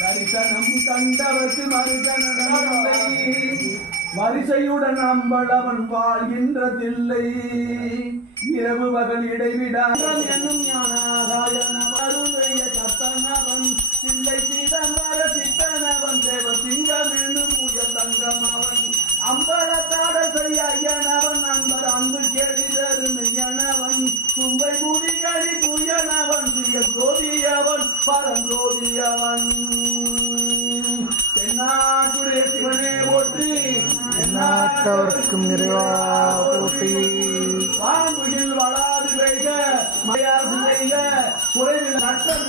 தரிசனம் கண்டவர்க்கு மறுஜனமில்லை, வரிசையுடன் அம்பளவன் வாழ்கின்ற தில்லை. இரவு பகல் இடைவிடாமல் என்னும் ஞானாதாயனவருடைய கத்தனவன் தில்லை சிதம்பர சித்தனவன் தேவ சிங்கம் என்னும் உயர் தங்கம் அவன் அம்பலத்தாட செய்ய ஐயனவன் அன்பர் அன்பு கேளிதருமையனவன் தும்பை முடிகடி புயனவன் சுய கோதியவன் பரந்தோதியவன். தென்னாட்டுடைய சிவனே போற்றி, எந்நாட்டவர்க்கும் நிறைவா போற்றி. வான்முகில் வளாது பெய்க, மழையாசு செய்க, குறைவில் நட்டம்